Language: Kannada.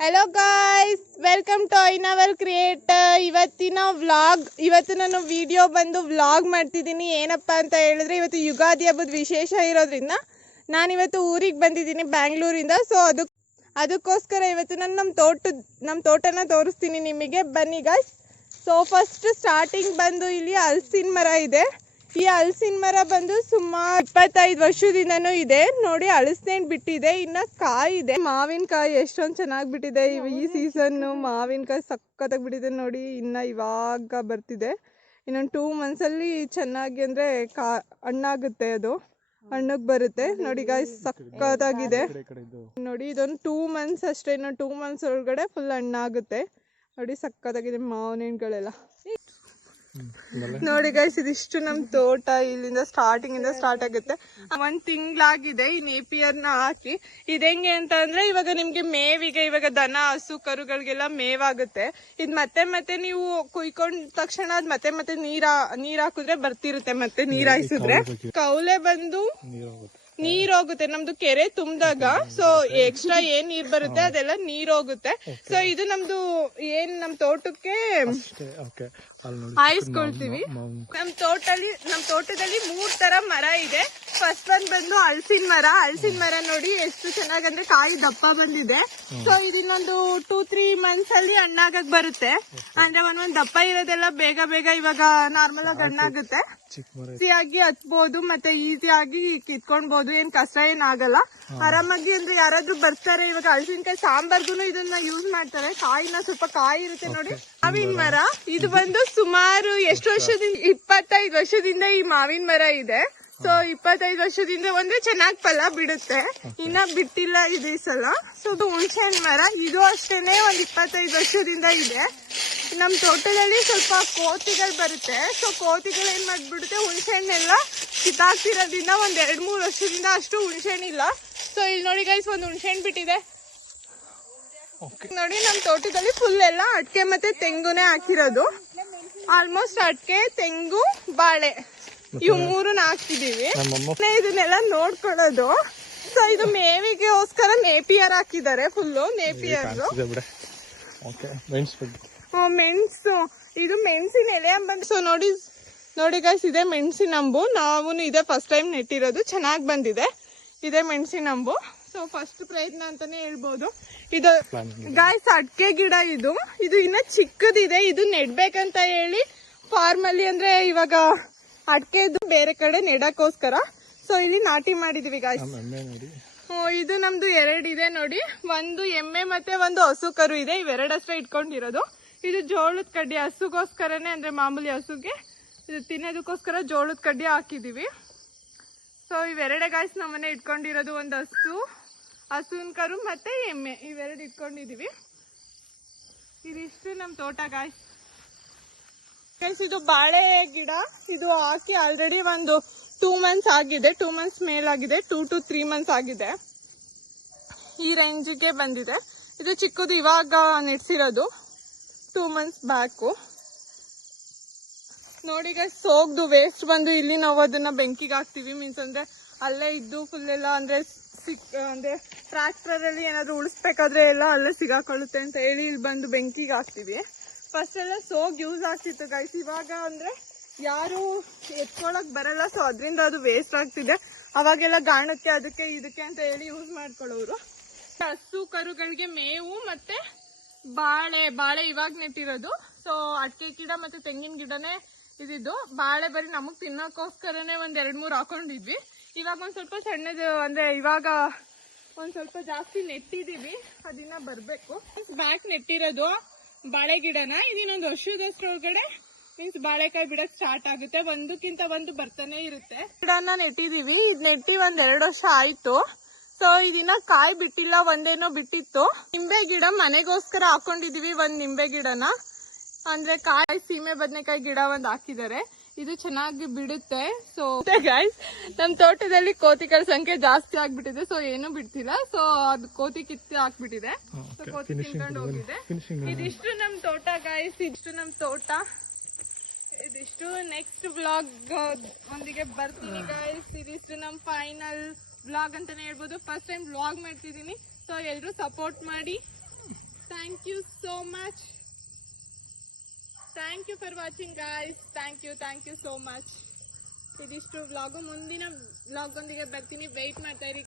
ಹಲೋ ಗಾಯ್ಸ್, ವೆಲ್ಕಮ್ ಟು ಐನವಲ್ ಕ್ರಿಯೇಟರ್. ಇವತ್ತು ನಾನು ವಿಡಿಯೋ ಬಂದು ವ್ಲಾಗ್ ಮಾಡ್ತಿದ್ದೀನಿ. ಏನಪ್ಪ ಅಂತ ಹೇಳಿದ್ರೆ, ಇವತ್ತು ಯುಗಾದಿ ಹಬ್ಬದ ವಿಶೇಷ ಇರೋದ್ರಿಂದ ನಾನಿವತ್ತು ಊರಿಗೆ ಬಂದಿದ್ದೀನಿ ಬ್ಯಾಂಗ್ಳೂರಿಂದ. ಸೊ ಅದಕ್ಕೋಸ್ಕರ ಇವತ್ತು ನಾನು ನಮ್ಮ ತೋಟನ ತೋರಿಸ್ತೀನಿ ನಿಮಗೆ. ಬನ್ನಿ ಗಾಯ್ಸ್. ಸೊ ಫಸ್ಟ್ ಸ್ಟಾರ್ಟಿಂಗ್ ಬಂದು ಇಲ್ಲಿ ಹಲಸಿನ ಮರ ಇದೆ. ಈ ಹಲಸಿನ ಮರ ಬಂದು ಸುಮಾರು 25 ವರ್ಷದಿಂದನೂ ಇದೆ. ನೋಡಿ, ಹಲಸಿನ ಬಿಟ್ಟಿದೆ, ಇನ್ನ ಕಾಯಿ ಇದೆ. ಮಾವಿನಕಾಯಿ ಎಷ್ಟೊಂದು ಚೆನ್ನಾಗಿ ಬಿಟ್ಟಿದೆ. ಈ ಸೀಸನ್ ಮಾವಿನಕಾಯಿ ಸಖತ್ತಾಗಿ ಬಿಟ್ಟಿದೆ ನೋಡಿ. ಇನ್ನ ಇವಾಗ ಬರ್ತಿದೆ. ಇನ್ನೊಂದು 2 months ಅಲ್ಲಿ ಚೆನ್ನಾಗಿ ಅಂದ್ರೆ ಹಣ್ಣಾಗುತ್ತೆ. ಅದು ಹಣ್ಣಕ್ಕೆ ಬರುತ್ತೆ ನೋಡಿ ಗಾಯ್ಸ್, ಸಖತ್ತಾಗಿದೆ ನೋಡಿ. ಇದೊಂದು 2 months ಅಷ್ಟೇ. ಇನ್ನೊಂದು 2 months ಒಳಗಡೆ ಫುಲ್ ಹಣ್ಣಾಗುತ್ತೆ ನೋಡಿ. ಸಖತ್ತಾಗಿದೆ ಮಾವಿನ ಹಣ್ಣುಗಳೆಲ್ಲ ನೋಡಿ ಗೈಸ್. ಇದಿಷ್ಟು ನಮ್ ತೋಟ. ಇಲ್ಲಿಂದ ಸ್ಟಾರ್ಟ್ ಆಗುತ್ತೆ. 1 ತಿಂಗಳಾಗಿದೆ ಈ ನೇಪಿಯರ್ನ ಹಾಕಿ. ಇದೆಂಗೆ ಅಂತ ಅಂದ್ರೆ, ಇವಾಗ ನಿಮ್ಗೆ ಮೇವಿಗೆ, ಇವಾಗ ದನ ಹಸು ಕರುಗಳಿಗೆಲ್ಲ ಮೇವಾಗುತ್ತೆ. ಇದ್ ಮತ್ತೆ ನೀವು ಕುಯ್ಕೊಂಡ ತಕ್ಷಣ ಅದ್ ಮತ್ತೆ ನೀರ್ ಹಾಕಿದ್ರೆ ಬರ್ತಿರುತ್ತೆ. ಮತ್ತೆ ನೀರ್ ಹಾಯಿಸಿದ್ರೆ ಕೌಲೆ ಬಂದು ನೀರ್ ಹೋಗುತ್ತೆ. ನಮ್ದು ಕೆರೆ ತುಂಬಿದಾಗ ಸೊ ಎಕ್ಸ್ಟ್ರಾ ಏನ್ ನೀರ್ ಬರುತ್ತೆ ಅದೆಲ್ಲ ನೀರ್ ಹೋಗುತ್ತೆ. ಸೊ ಇದು ನಮ್ದು ನಮ್ ತೋಟಕ್ಕೆ ಹಾಯಿಸ್ಕೊಳ್ತೀವಿ. ನಮ್ ತೋಟದಲ್ಲಿ 3 ತರ ಮರ ಇದೆ. ಫಸ್ಟ್ ಒಂದ್ ಬಂದು ಹಲಸಿನ ಮರ ನೋಡಿ ಎಷ್ಟು ಚೆನ್ನಾಗಂದ್ರೆ ಕಾಯಿ ದಪ್ಪ ಬಂದಿದೆ. ಸೊ ಇದನ್ನೊಂದು 2-3 months ಅಲ್ಲಿ ಹಣ್ಣಾಗಕ್ ಬರುತ್ತೆ. ಅಂದ್ರೆ ಒಂದೊಂದ್ ದಪ್ಪ ಇರೋದೆಲ್ಲ ಬೇಗ ಇವಾಗ ನಾರ್ಮಲ್ ಆಗಿ ಹಣ್ಣಾಗುತ್ತೆ. ಈಸಿಯಾಗಿ ಹಚ್ಬೋದು, ಮತ್ತೆ ಈಸಿಯಾಗಿ ಕಿತ್ಕೊಳ್ಬಹುದು. ಏನ್ ಕಷ್ಟ ಏನಾಗಲ್ಲ, ಆರಾಮಾಗಿ. ಅಂದ್ರೆ ಯಾರಾದ್ರೂ ಬರ್ತಾರೆ, ಇವಾಗ ಹಲಸಿನಕಾಯಿ ಸಾಂಬಾರ್ಗುನು ಇದನ್ನ ಯೂಸ್ ಮಾಡ್ತಾರೆ. ಕಾಯಿನ ಸ್ವಲ್ಪ ಕಾಯಿ ಇರುತ್ತೆ ನೋಡಿ. ಮಾವಿನ ಮರ ಇದು ಬಂದು ಸುಮಾರು ಎಷ್ಟು ವರ್ಷದಿಂದ, 25 ವರ್ಷದಿಂದ ಈ ಮಾವಿನ ಮರ ಇದೆ. ಸೊ 25 ವರ್ಷದಿಂದ ಒಂದ್ರೆ ಚೆನ್ನಾಗ್ ಫಲ ಬಿಡುತ್ತೆ. ಇನ್ನ ಬಿಟ್ಟಿಲ್ಲ ಇದು ಈ ಸಲ. ಸೊ ಹುಣಸೆ ಹಣ್ಣು ಮರ ಇದು ಅಷ್ಟೇನೆ ಒಂದ್ 25 ವರ್ಷದಿಂದ ಇದೆ. ನಮ್ ತೋಟದಲ್ಲಿ ಸ್ವಲ್ಪ ಕೋತಿಗಳು ಬರುತ್ತೆ. ಸೊ ಕೋತಿಗಳು ಏನ್ ಮಾಡ್ಬಿಡುತ್ತೆ, ಹುಣಸೆ ಹಣ್ಣೆಲ್ಲ ಕಿತ್ತಾಕ್ತಿರೋದ್ರಿಂದ ಒಂದ್ 2-3 ವರ್ಷದಿಂದ ಅಷ್ಟು ಹುಣಸೆ ಹಣ್ಣಿಲ್ಲ. ಸೊ ಇಲ್ಲಿ ನೋಡಿ ಗೈಸ್, ಒಂದ್ ಹುಣಸೆ ಹಣ್ಣು ಬಿಟ್ಟಿದೆ ನೋಡಿ. ನಮ್ ತೋಟದಲ್ಲಿ ಫುಲ್ ಎಲ್ಲ ಅಡಿಕೆ ಮತ್ತೆ ತೆಂಗುನೇ ಹಾಕಿರೋದು. ಆಲ್ಮೋಸ್ಟ್ ಅಡಿಕೆ, ತೆಂಗು, ಬಾಳೆ ಇವು 3 ಹಾಕ್ತಿದೀವಿ. ಇದನ್ನೆಲ್ಲ ನೋಡ್ಕೊಳ್ಳೋದು. ಸೊ ಇದು ಮೇವಿಗೆಗೋಸ್ಕರ ನೇಪಿಯರ್ ಹಾಕಿದ್ದಾರೆ. Full Napier. ಮೆಣಸು, ಇದು ಮೆಣಸಿನ ಎಲೆ ಬಂದು. ಸೊ ನೋಡಿ ಗೈಸ್, ಇದೆ ಮೆಣಸಿನ ಅಂಬು. ನಾವು ಇದೇ ಫಸ್ಟ್ ಟೈಮ್ ನೆಟ್ಟಿರೋದು. ಚೆನ್ನಾಗಿ ಬಂದಿದೆ. ಇದೇ ಮೆಣಸಿನ ಅಂಬು. ಸೊ ಫಸ್ಟ್ ಪ್ರಯತ್ನ ಅಂತಾನೆ ಹೇಳ್ಬೋದು. ಇದು ಗಾಯ್ಸ್ ಅಡಿಕೆ ಗಿಡ. ಇದು ಇನ್ನ ಚಿಕ್ಕದಿದೆ. ಇದು ನೆಡ್ಬೇಕಂತ ಹೇಳಿ ಫಾರ್ಮ್ ಅಲ್ಲಿ, ಅಂದ್ರೆ ಇವಾಗ ಅಡಿಕೆದು ಬೇರೆ ಕಡೆ ನೆಡಕ್ಕೋಸ್ಕರ ಸೊ ಇಲ್ಲಿ ನಾಟಿ ಮಾಡಿದೀವಿ ಗಾಯ್ಸ್. ಇದು ನಮ್ದು 2 ಇದೆ ನೋಡಿ. ಒಂದು ಎಮ್ಮೆ ಮತ್ತೆ ಒಂದು ಹಸು ಕರು ಇದೆ. ಇವೆರಡಷ್ಟೇ ಇಟ್ಕೊಂಡಿರೋದು. ಇದು ಜೋಳದ ಕಡ್ಡಿ ಹಸುಗೋಸ್ಕರನೇ, ಅಂದ್ರೆ ಮಾಮೂಲಿ ಹಸುಗೆ ಇದು ತಿನ್ನೋದಕ್ಕೋಸ್ಕರ ಜೋಳದ ಕಡ್ಡಿ ಹಾಕಿದೀವಿ. ಸೊ ಇವೆರಡೇ ಗಾಯ್ಸ್ ನಮ್ಮನೆ ಇಟ್ಕೊಂಡಿರೋದು. ಒಂದು ಹಸುವಿನ ಕರು ಮತ್ತೆ ಎಮ್ಮೆ, ಇವೆರಡು ಇಟ್ಕೊಂಡಿದೀವಿ. ಇದಿಷ್ಟು ನಮ್ ತೋಟ ಗಾಯ್ಸ್. ಇದು ಬಾಳೆ ಗಿಡ. ಇದು ಹಾಕಿ ಆಲ್ರೆಡಿ ಒಂದು 2 months ಆಗಿದೆ. 2 months ಮೇಲಾಗಿದೆ. 2 to 3 months ಆಗಿದೆ. ಈ ರೇಂಜಿಗೆ ಬಂದಿದೆ. ಇದು ಚಿಕ್ಕದು, ಇವಾಗ ನೆಡ್ಸಿರೋದು 2 months ಬ್ಯಾಕು. ನೋಡಿ ಸೋಗ್ದು ವೇಸ್ಟ್ ಬಂದು ಇಲ್ಲಿ ನಾವು ಅದನ್ನ ಬೆಂಕಿಗೆ ಹಾಕ್ತಿವಿ. ಮೀನ್ಸ್ ಅಂದ್ರೆ ಅಲ್ಲೇ ಇದ್ದು ಫುಲ್ ಎಲ್ಲ ಅಂದ್ರೆ ಟ್ರಾಕ್ಟರ್ ಅಲ್ಲಿ ಏನಾದ್ರು ಉಳಿಸ್ಬೇಕಾದ್ರೆ ಎಲ್ಲ ಅಲ್ಲೇ ಸಿಗಾಕೊಳ್ಳುತ್ತೆ ಅಂತ ಹೇಳಿ ಇಲ್ಲಿ ಬಂದು ಬೆಂಕಿಗೆ ಹಾಕ್ತಿವಿ. ಫಸ್ಟ್ ಎಲ್ಲ ಸೋಗ್ ಯೂಸ್ ಆಗ್ತಿತ್ತು ಗೈಸ್. ಇವಾಗ ಅಂದ್ರೆ ಯಾರು ಎತ್ಕೊಳಕ್ ಬರಲ್ಲ. ಸೊ ಅದ್ರಿಂದ ಅದು ವೇಸ್ಟ್ ಆಗ್ತಿದೆ. ಅವಾಗೆಲ್ಲ ಗಾಣಕ್ಕೆ ಅದಕ್ಕೆ ಇದಕ್ಕೆ ಅಂತ ಹೇಳಿ ಯೂಸ್ ಮಾಡ್ಕೊಳ್ಳೋರು. ಹಸು ಕರುಗಳಿಗೆ ಮೇವು ಮತ್ತೆ ಬಾಳೆ ಇವಾಗ ನೆಟ್ಟಿರೋದು. ಸೊ ಅಡಿಕೆ ಗಿಡ ಮತ್ತೆ ತೆಂಗಿನ ಗಿಡನೇ ಇದಿದ್ದು. ಬಾಳೆ ಬರೀ ನಮಗ್ ತಿನ್ನೋಕೋಸ್ಕರನೇ ಒಂದ್ 2-3 ಹಾಕೊಂಡಿದ್ವಿ. ಇವಾಗ ಒಂದ್ ಸ್ವಲ್ಪ ಸಣ್ಣದು, ಅಂದ್ರೆ ಇವಾಗ ಒಂದ್ ಸ್ವಲ್ಪ ಜಾಸ್ತಿ ನೆಟ್ಟಿದೀವಿ. ಅದಿನ್ನ ಬರ್ಬೇಕು. ಬ್ಯಾಕ್ ನೆಟ್ಟಿರೋದು ಬಾಳೆ ಗಿಡನ ಇದನ್ನೊಂದು ವರ್ಷದಷ್ಟ್ರೊಳಗಡೆ ಮೀನ್ಸ್ ಬಾಳೆಕಾಯಿ ಬಿಡಕ್ ಸ್ಟಾರ್ಟ್ ಆಗುತ್ತೆ. ಒಂದಕ್ಕಿಂತ ಒಂದು ಬರ್ತಾನೆ ಇರುತ್ತೆ. ಗಿಡನ ನೆಟ್ಟಿದೀವಿ. ಇದ್ ನೆಟ್ಟಿ ಒಂದ್ 2 ವರ್ಷ ಆಯ್ತು. ಸೊ ಇದನ್ನ ಕಾಯಿ ಬಿಟ್ಟಿಲ್ಲ, ಒಂದೇನೋ ಬಿಟ್ಟಿತ್ತು. ನಿಂಬೆ ಗಿಡ ಮನೆಗೋಸ್ಕರ ಹಾಕೊಂಡಿದೀವಿ. ಒಂದ್ ನಿಂಬೆ ಗಿಡನ, ಅಂದ್ರೆ ಕಾಯಿ ಸೀಮೆ ಬದನೆಕಾಯಿ ಗಿಡ ಒಂದ್ ಹಾಕಿದ್ದಾರೆ. ಇದು ಚೆನ್ನಾಗಿ ಬಿಡುತ್ತೆ. ಸೊ ಗೈಸ್, ನಮ್ ತೋಟದಲ್ಲಿ ಕೋತಿಗಳ ಸಂಖ್ಯೆ ಜಾಸ್ತಿ ಆಗ್ಬಿಟ್ಟಿದೆ. ಸೊ ಏನು ಬಿಡ್ತಿಲ್ಲ. ಸೊ ಅದು ಕೋತಿ ಕಿತ್ತಿ ಹಾಕ್ಬಿಟ್ಟಿದೆ. ಸೊ ಕೋತಿ ತಿನ್ಕೊಂಡು ಹೋಗಿದೆ. ಇದಿಷ್ಟು ನಮ್ ತೋಟ ಗೈಸ್. ಇದಿಷ್ಟು ನಮ್ ತೋಟ. ಇದಿಷ್ಟು ನೆಕ್ಸ್ಟ್ ವ್ಲಾಗ್ ಒಂದಿಗೆ ಬರ್ತೀನಿ ಗೈಸ್. ಇದಿಷ್ಟು ನಮ್ ಫೈನಲ್ ವ್ಲಾಗ್ ಅಂತಾನೆ ಹೇಳ್ಬೋದು. ಫಸ್ಟ್ ಟೈಮ್ ವ್ಲಾಗ್ ಮಾಡ್ತಿದೀನಿ. ಸೊ ಎಲ್ರು ಸಪೋರ್ಟ್ ಮಾಡಿ. Thank you so much. Thank you for watching guys. Thank you so much. ಇದಿಷ್ಟು ವ್ಲಾಗು. ಮುಂದಿನ ವ್ಲಾಗ್ ಒಂದಿಗೆ ಬರ್ತೀನಿ. ವೆಯ್ಟ್ ಮಾಡ್ತಾ ಇರಿ.